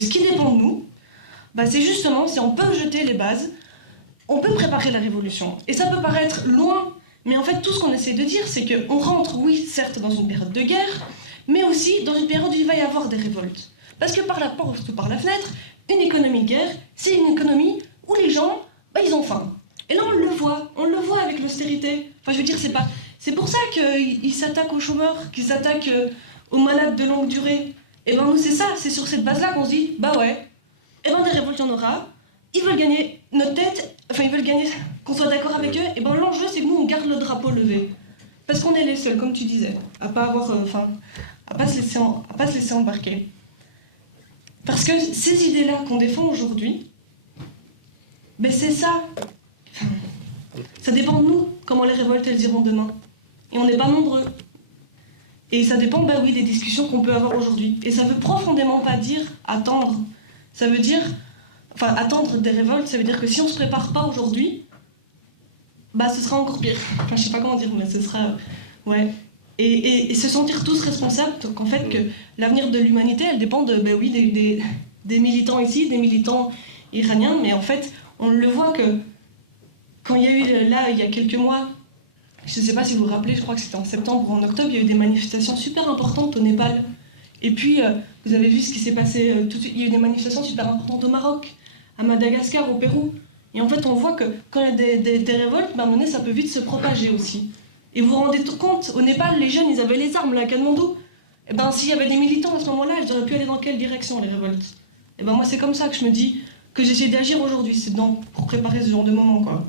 Ce qui dépend de nous, c'est justement si on peut jeter les bases, on peut préparer la révolution. Et ça peut paraître loin, mais en fait tout ce qu'on essaie de dire, c'est qu'on rentre, oui, certes, dans une période de guerre, mais aussi dans une période où il va y avoir des révoltes. Parce que par la porte ou par la fenêtre, une économie de guerre, c'est une économie où les gens, ils ont faim. Et là on le voit avec l'austérité. Enfin je veux dire, c'est pour ça qu'ils s'attaquent aux chômeurs, qu'ils s'attaquent aux malades de longue durée. Et nous c'est ça, c'est sur cette base-là qu'on se dit, des révoltes il y en aura, ils veulent gagner notre tête, ils veulent gagner qu'on soit d'accord avec eux, et l'enjeu c'est que nous on garde le drapeau levé. Parce qu'on est les seuls, comme tu disais, à pas se laisser embarquer. Parce que ces idées-là qu'on défend aujourd'hui, c'est ça. Ça dépend de nous, comment les révoltes elles iront demain. Et on n'est pas nombreux. Et ça dépend, des discussions qu'on peut avoir aujourd'hui. Et ça veut profondément pas dire attendre. Ça veut dire, attendre des révoltes, ça veut dire que si on se prépare pas aujourd'hui, ce sera encore pire. Je sais pas comment dire, mais ce sera... Ouais. Et se sentir tous responsables, qu'en fait, que l'avenir de l'humanité, elle dépend des militants ici, des militants iraniens, mais en fait, on le voit que quand il y a eu, là, il y a quelques mois, je ne sais pas si vous vous rappelez, je crois que c'était en septembre ou en octobre, il y a eu des manifestations super importantes au Népal. Et puis, vous avez vu ce qui s'est passé tout de suite, il y a eu des manifestations super importantes au Maroc, à Madagascar, au Pérou. Et en fait, on voit que quand il y a des révoltes, à un moment donné, ça peut vite se propager aussi. Et vous vous rendez compte, au Népal, les jeunes, ils avaient les armes, là, à Katmandou. Et s'il y avait des militants à ce moment-là, ils auraient pu aller dans quelle direction, les révoltes? Et moi, c'est comme ça que je me dis que j'essaie d'agir aujourd'hui, c'est pour préparer ce genre de moment, quoi.